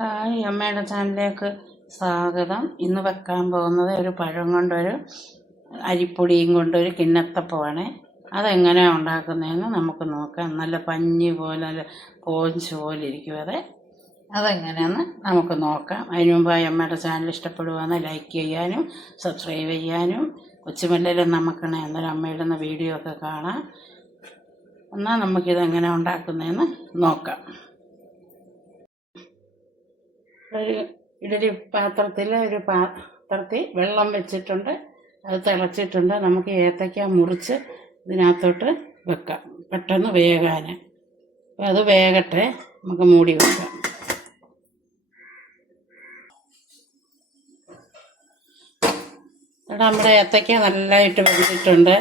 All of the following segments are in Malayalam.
ഹായ് അമ്മയുടെ ചാനലിലേക്ക് സ്വാഗതം. ഇന്ന് വെക്കാൻ പോകുന്നത് ഒരു പഴം കൊണ്ടൊരു അരിപ്പൊടിയും കൊണ്ടൊരു കിണ്ണത്തപ്പമാണ് അതെങ്ങനെയാണ് ഉണ്ടാക്കുന്നതെന്ന് നമുക്ക് നോക്കാം. നല്ല പഞ്ഞി പോലെ നല്ല പോലെ ഇരിക്കും അത് അതെങ്ങനെയാണെന്ന് നമുക്ക് നോക്കാം. അതിനു മുമ്പായി അമ്മയുടെ ചാനൽ ഇഷ്ടപ്പെടുവാന്ന് ലൈക്ക് ചെയ്യാനും സബ്സ്ക്രൈബ് ചെയ്യാനും കൊച്ചുമല്ലയിലും നമുക്കണേ അന്നേരം അമ്മയിടുന്ന വീഡിയോ ഒക്കെ കാണാം. എന്നാൽ നമുക്കിതെങ്ങനെ ഉണ്ടാക്കുന്നതെന്ന് നോക്കാം. ഒരു ഇഡലി പാത്രത്തിൽ ഒരു പാത്രത്തിൽ വെള്ളം വെച്ചിട്ടുണ്ട്. അത് തിളച്ചിട്ടുണ്ട്. നമുക്ക് ഏത്തയ്ക്ക മുറിച്ച് ഇതിനകത്തോട്ട് വെക്കാം. പെട്ടെന്ന് വേകാൻ അപ്പം അത് വേകട്ടെ. നമുക്ക് മൂടി വെക്കാം. ഇവിടെ നമ്മുടെ ഏത്തയ്ക്ക നല്ലതായിട്ട് വെന്തിട്ടുണ്ട്.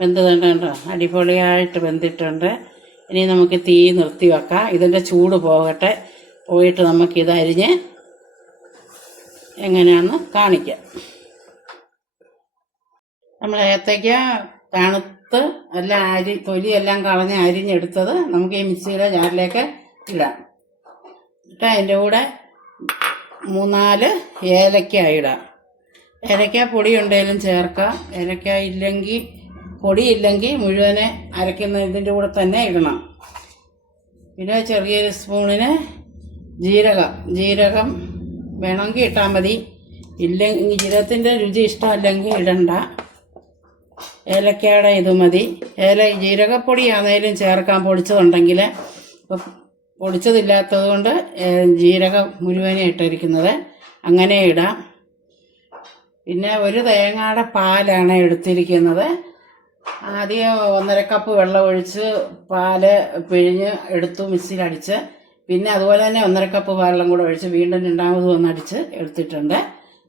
വെന്ത് കണ്ടോ അടിപൊളിയായിട്ട് വെന്തിട്ടുണ്ട്. ഇനി നമുക്ക് തീ നിർത്തി വെക്കാം. ഇതിന്റെ ചൂട് പോകട്ടെ. പോയിട്ട് നമുക്കിത് അരിഞ്ഞ് എങ്ങനെയാണെന്ന് കാണിക്കാം. നമ്മൾ ഏത്തയ്ക്ക തണുത്ത് എല്ലാം അരി തൊലിയെല്ലാം കളഞ്ഞ് അരിഞ്ഞെടുത്തത് നമുക്ക് ഈ മിക്സിയുടെ ജാറിലേക്ക് ഇടാം. എന്നിട്ട് അതിന്റെ കൂടെ മൂന്നാൽ ഏലക്ക ഇടാം. ഏലക്ക പൊടി ഉണ്ടെങ്കിലും ചേർക്കാം. ഏലക്ക ഇല്ലെങ്കിൽ പൊടി ഇല്ലെങ്കിൽ മുഴുവനെ അരയ്ക്കുന്ന ഇതിന്റെ കൂടെ തന്നെ ഇടണം. പിന്നെ ചെറിയൊരു സ്പൂണിന് ജീരകം ജീരകം വേണമെങ്കിൽ ഇട്ടാൽ മതി. ഇല്ലെങ്കിൽ ജീരകത്തിന്റെ രുചി ഇഷ്ടമല്ലെങ്കിൽ ഇടണ്ട. ഏലക്കയുടെ ഇത് മതി. ഏല ജീരകപ്പൊടി ആണെങ്കിലും ചേർക്കാൻ പൊടിച്ചതുണ്ടെങ്കിൽ ഇപ്പം പൊടിച്ചതില്ലാത്തത് കൊണ്ട് ജീരകം മുഴുവനെ ഇട്ടിരിക്കുന്നത്. അങ്ങനെ ഇടാം. പിന്നെ ഒരു തേങ്ങയുടെ പാലാണ് എടുത്തിരിക്കുന്നത്. ആദ്യം ഒന്നര കപ്പ് വെള്ളം ഒഴിച്ച് പാൽ പിഴിഞ്ഞ് എടുത്തു മിക്സിയിലടിച്ച് പിന്നെ അതുപോലെ തന്നെ ഒന്നര കപ്പ് വെള്ളം കൂടെ ഒഴിച്ച് വീണ്ടും രണ്ടാമത് ഒന്നടിച്ച് എടുത്തിട്ടുണ്ട്.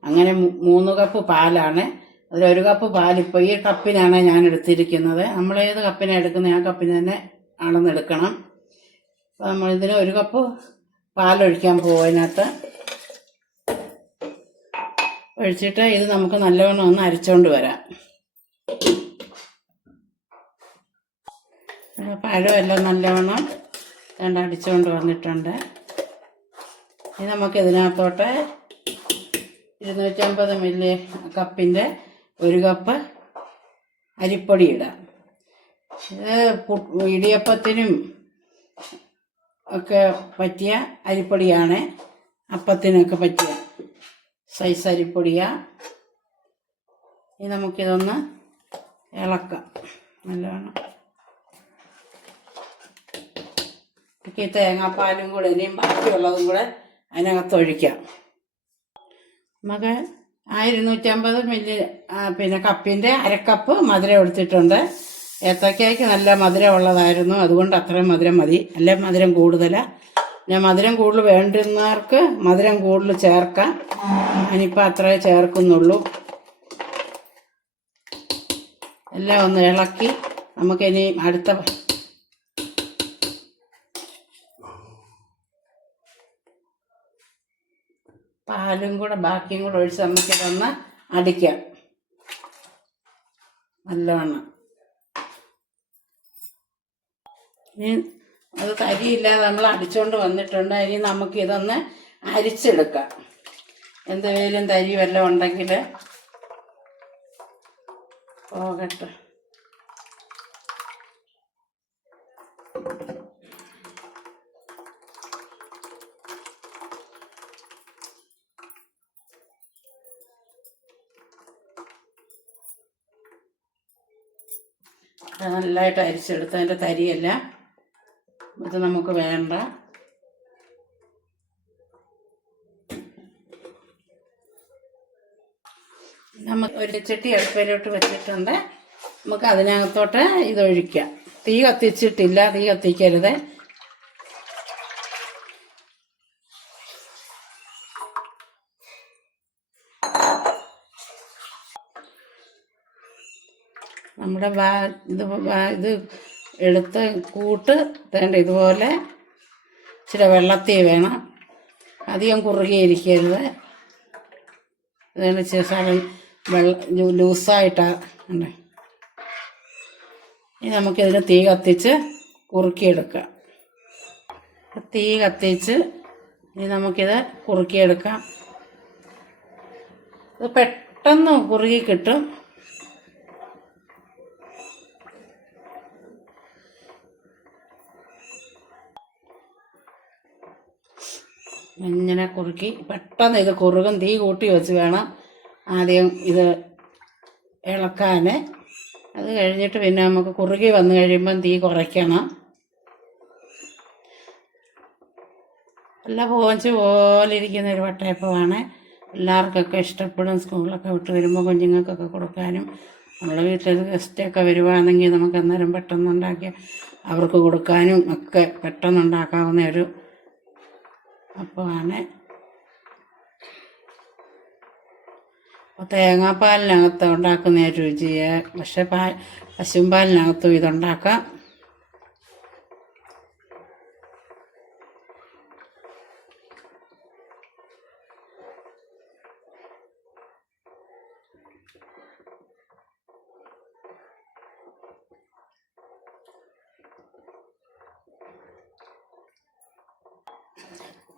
അങ്ങനെ മൂന്ന് കപ്പ് പാലാണ്. അതിൽ ഒരു കപ്പ് പാൽ ഇപ്പോൾ ഈ കപ്പിനാണ് ഞാൻ എടുത്തിരിക്കുന്നത്. നമ്മൾ ഏത് കപ്പിനാണ് എടുക്കുന്നത്? ആ കപ്പിന് തന്നെ അളന്നെടുക്കണം അപ്പോൾ നമ്മൾ ഇതിന് ഒരു കപ്പ് പാലൊഴിക്കാൻ പോകുന്നതിനകത്ത് ഒഴിച്ചിട്ട് ഇത് നമുക്ക് നല്ലവണ്ണം ഒന്ന് അരച്ചുകൊണ്ട് വരാം. പഴമെല്ലാം നല്ലവണ്ണം രണ്ട് അടിച്ചുകൊണ്ട് വന്നിട്ടുണ്ട്. ഇനി നമുക്ക് ഇതിനകത്തോട്ട് ഇരുന്നൂറ്റമ്പത് മില്ലി കപ്പിന്റെ ഒരു കപ്പ് അരിപ്പൊടി ഇടാം. ഇത് ഇടിയപ്പത്തിനും ഒക്കെ പറ്റിയ അരിപ്പൊടിയാണ്. അപ്പത്തിനൊക്കെ പറ്റിയ സൈസ് അരിപ്പൊടിയാ. ഇനി നമുക്കിതൊന്ന് ഇളക്കാം. നല്ലവണ്ണം ഈ തേങ്ങാപ്പാലും കൂടെ ഇനിയും ബാക്കിയുള്ളതും കൂടെ അതിനകത്ത് ഒഴിക്കാം. നമുക്ക് ആ ഇരുന്നൂറ്റമ്പത് മില്ലി പിന്നെ കപ്പിന്റെ അരക്കപ്പ് മധുരം എടുത്തിട്ടുണ്ട്. ഏത്തക്കായ്ക്ക് നല്ല മധുരമുള്ളതായിരുന്നു അതുകൊണ്ട് അത്രയും മധുരം മതി. അല്ലെ മധുരം കൂടുതലാണ് ഞാൻ മധുരം കൂടുതൽ വേണ്ടുന്നവർക്ക് മധുരം കൂടുതൽ ചേർക്കാം. ഞാനിപ്പോൾ അത്രേ ചേർക്കുന്നുള്ളൂ. എല്ലാം ഒന്ന് ഇളക്കി നമുക്കിനി അടുത്ത പാലും കൂടെ ബാക്കിയും കൂടെ ഒഴിച്ച് നമുക്കിതൊന്ന് അടിക്കാം. നല്ലവണ്ണം ഇനി അത് തരിയില്ല നമ്മൾ അടിച്ചുകൊണ്ട് വന്നിട്ടുണ്ട്. ഇനി നമുക്ക് ഇതൊന്ന് അരിച്ചെടുക്കാം. എന്തെങ്കിലും തരി വല്ലതും ഉണ്ടെങ്കിൽ പോകട്ടെ. നല്ലതായിട്ട് അരിച്ചെടുത്ത് അതിന്റെ തരിയല്ല ഇത് നമുക്ക് വേണ്ട. നമുക്ക് ഒരു ചട്ടി അടുപ്പിലോട്ട് വെച്ചിട്ടുണ്ട്. നമുക്ക് അതിനകത്തോട്ട് ഇതൊഴിക്കാം. തീ കത്തിച്ചിട്ടില്ല തീ കത്തിക്കരുത്. നമ്മുടെ വാ ഇത് ഇത് എടുത്ത് കൂട്ട് തേണ്ട ഇതുപോലെ ഇച്ചിരി വെള്ളത്തിൽ വേണം. അധികം കുറുകിയിരിക്കരുത്. ഇതാണ് ശേഷം വെള്ള ലൂസായിട്ടാണ് ഉണ്ട് ഇനി നമുക്കിതിന് തീ കത്തിച്ച് കുറുക്കിയെടുക്കാം. തീ കത്തിച്ച് ഇനി നമുക്കിത് കുറുക്കിയെടുക്കാം. ഇത് പെട്ടെന്ന് കുറുകി കിട്ടും. ഇങ്ങനെ കുറുക്കി പെട്ടെന്ന് ഇത് കുറുകും തീ കൂട്ടി വെച്ച് വേണം ആദ്യം ഇത് ഇളക്കാൻ. അത് കഴിഞ്ഞിട്ട് പിന്നെ നമുക്ക് കുറുകി വന്നു കഴിയുമ്പം തീ കുറയ്ക്കണം. നല്ല പോഞ്ച് പോലെ ഇരിക്കുന്ന ഒരു വട്ടയപ്പമാണ്. എല്ലാവർക്കൊക്കെ ഇഷ്ടപ്പെടും സ്കൂളിലൊക്കെ വിട്ട് വരുമ്പോൾ കുഞ്ഞുങ്ങൾക്കൊക്കെ കൊടുക്കാനും. നമ്മളെ വീട്ടിൽ ഗസ്റ്റൊക്കെ വരുവാണെങ്കിൽ നമുക്ക് അന്നേരം പെട്ടെന്ന് ഉണ്ടാക്കി അവർക്ക് കൊടുക്കാനും ഒക്കെ പെട്ടെന്ന് ഉണ്ടാക്കാവുന്ന ഒരു അപ്പമാണ് അപ്പോൾ തേങ്ങാപ്പാലിനകത്ത് ഉണ്ടാക്കുന്ന രുചിയെ പക്ഷെ പാൽ പശുമ്പാലിനകത്തും ഇതുണ്ടാക്കാം.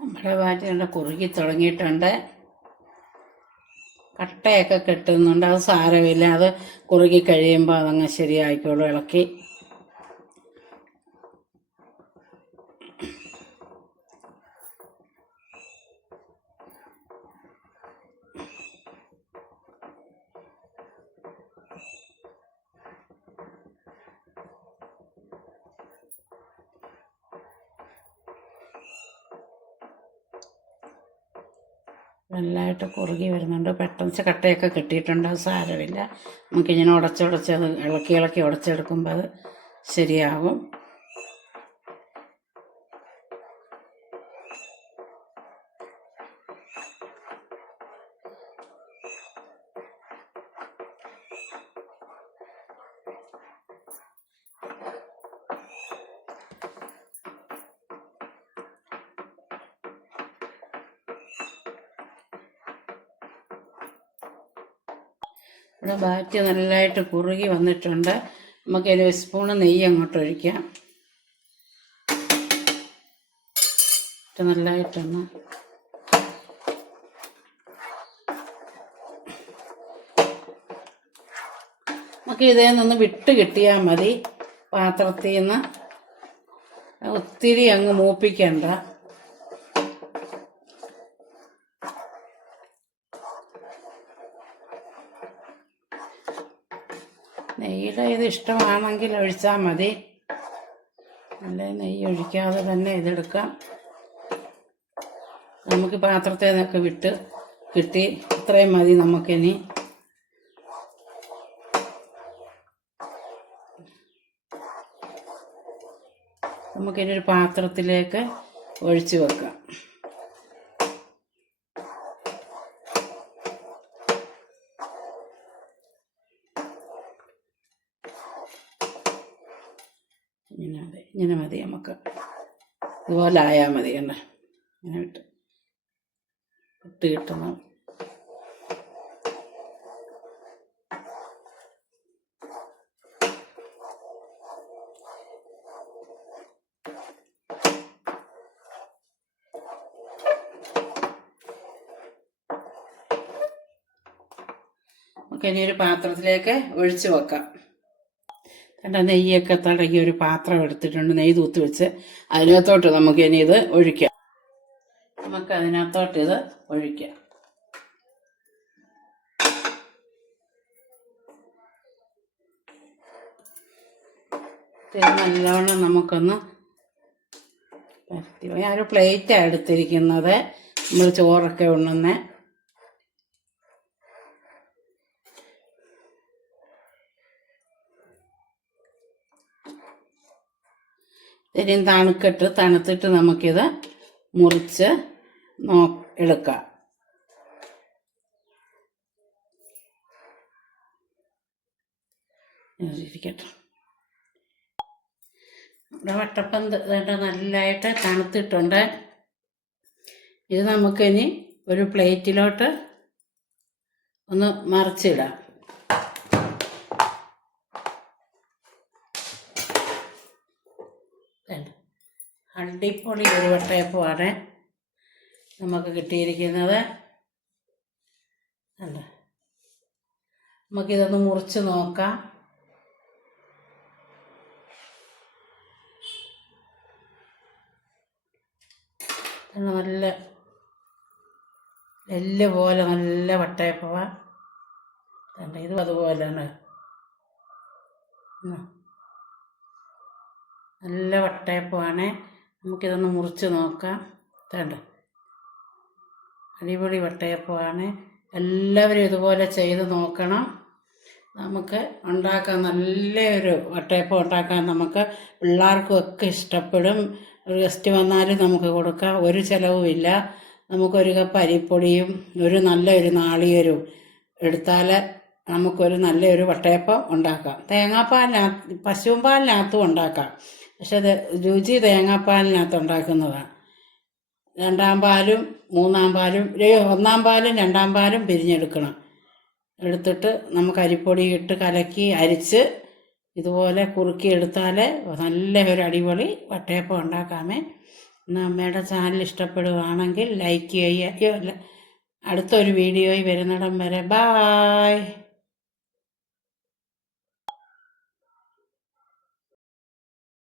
നമ്മുടെ വാറ്റിനെ കുറുകി തുടങ്ങിയിട്ടുണ്ട്. കട്ടയൊക്കെ കെട്ടുന്നുണ്ട്. അത് സാരമില്ല. അത് കുറുകി കഴിയുമ്പോൾ അതങ്ങ് ശരിയായിക്കോളും. ഇളക്കി നല്ലതായിട്ട് കുറുകി വരുന്നുണ്ട്. പെട്ടെന്ന് കട്ടയൊക്കെ കിട്ടിയിട്ടുണ്ട്. സാരമില്ല. നമുക്കിങ്ങനെ ഉടച്ചുടച്ച് അത് ഇളക്കി ഇളക്കി ഉടച്ചെടുക്കുമ്പോൾ അത് ശരിയാകും. ഇവിടെ ബാറ്റ് നല്ലതായിട്ട് കുറുകി വന്നിട്ടുണ്ട്. നമുക്ക് ഒരു സ്പൂണ് നെയ്യ് അങ്ങോട്ട് ഒഴിക്കാം. ഇത് നല്ലതായിട്ടൊന്ന് നമുക്ക് ഇതിൽ നിന്ന് വിട്ട് കിട്ടിയാൽ മതി. പാത്രത്തിൽ നിന്ന് ഒത്തിരി അങ്ങ് മൂപ്പിക്കണ്ട. നെയ്യുടെ ഇത് ഇഷ്ടമാണെങ്കിൽ ഒഴിച്ചാൽ മതി. അല്ലെ നെയ്യ് ഒഴിക്കാതെ തന്നെ ഇതെടുക്കാം. നമുക്ക് പാത്രത്തിൽ നിന്നൊക്കെ വിട്ട് കിട്ടി. ഇത്രയും മതി നമുക്കിനി. നമുക്കിനി ഒരു പാത്രത്തിലേക്ക് ഒഴിച്ചു വെക്കാം. ഇങ്ങനെ മതി നമുക്ക്. ഇതുപോലെ ആയാൽ മതി കണ്ട? ഇങ്ങനെ വിട്ട്. വിട്ട് കിട്ടണം നമുക്ക് ഇനി ഒരു പാത്രത്തിലേക്ക് ഒഴിച്ചു വെക്കാം. കണ്ട നെയ്യൊക്കെ തടകി ഒരു പാത്രം എടുത്തിട്ടുണ്ട് നെയ്യ് തൂത്ത് വെച്ച്. അതിനകത്തോട്ട് നമുക്ക് ഇനി ഇത് ഒഴിക്കാം. നമുക്ക് അതിനകത്തോട്ട് ഇത് ഒഴിക്കാം. നല്ലോണം നമുക്കൊന്ന് പരത്തി ഞാൻ ഒരു പ്ലേറ്റാണ് എടുത്തിരിക്കുന്നത്. നമ്മൾ ചോറൊക്കെ ഉണ്ണുന്ന. ഇനിയും തണുക്കിട്ട് തണുത്തിട്ട് നമുക്കിത് മുറിച്ച് നോ എടുക്കാം. ഇരിക്കട്ടെ. ഇവിടെ വട്ടപ്പം നല്ലതായിട്ട് തണുത്തിട്ടുണ്ട്. ഇത് നമുക്കിനി ഒരു പ്ലേറ്റിലോട്ട് ഒന്ന് മറിച്ചിടാം വേണ്ട അടിപൊളി ഒരു വട്ടയപ്പമാണ് നമുക്ക് കിട്ടിയിരിക്കുന്നത്. അല്ല? നമുക്കിതൊന്ന് മുറിച്ച് നോക്കാം. നല്ല എല്ല് പോലെ നല്ല വട്ടയപ്പവ കണ്ടോ? ഇതും അതുപോലെയാണ്. നല്ല വട്ടയപ്പമാണ്. നമുക്കിതൊന്ന് മുറിച്ച് നോക്കാം. കണ്ടോ അടിപൊളി വട്ടയപ്പമാണ്. എല്ലാവരും ഇതുപോലെ ചെയ്ത് നോക്കണം. നമുക്ക് ഉണ്ടാക്കാൻ നല്ലൊരു വട്ടയപ്പം ഉണ്ടാക്കാൻ നമുക്ക് പിള്ളേർക്കും ഒക്കെ ഇഷ്ടപ്പെടും. ഒരു ഗസ്റ്റ് വന്നാലും നമുക്ക് കൊടുക്കാം. ഒരു ചിലവുമില്ല നമുക്കൊരു കപ്പ് അരിപ്പൊടിയും ഒരു നല്ലൊരു നാളികേരവും എടുത്താൽ നമുക്കൊരു നല്ലൊരു വട്ടയപ്പം ഉണ്ടാക്കാം. തേങ്ങാപ്പാലിനകത്ത് പശുവും പാലിനകത്തും ഉണ്ടാക്കാം. പക്ഷെ അത് രുചി തേങ്ങാപ്പാലിനകത്ത് ഉണ്ടാക്കുന്നതാണ് രണ്ടാം പാലും മൂന്നാം പാലും ഒന്നാം പാലും രണ്ടാം പാലും പിരിഞ്ഞെടുക്കണം. എടുത്തിട്ട് നമുക്ക് അരിപ്പൊടി ഇട്ട് കലക്കി അരിച്ച് ഇതുപോലെ കുറുക്കി എടുത്താൽ നല്ല ഒരു അടിപൊളി വട്ടയപ്പം ഉണ്ടാക്കാമേ. ഇന്ന് അമ്മയുടെ ചാനൽ ഇഷ്ടപ്പെടുകയാണെങ്കിൽ ലൈക്ക് ചെയ്യുക. അടുത്തൊരു വീഡിയോയിൽ വരുന്നിടം വരെ. ബായ്.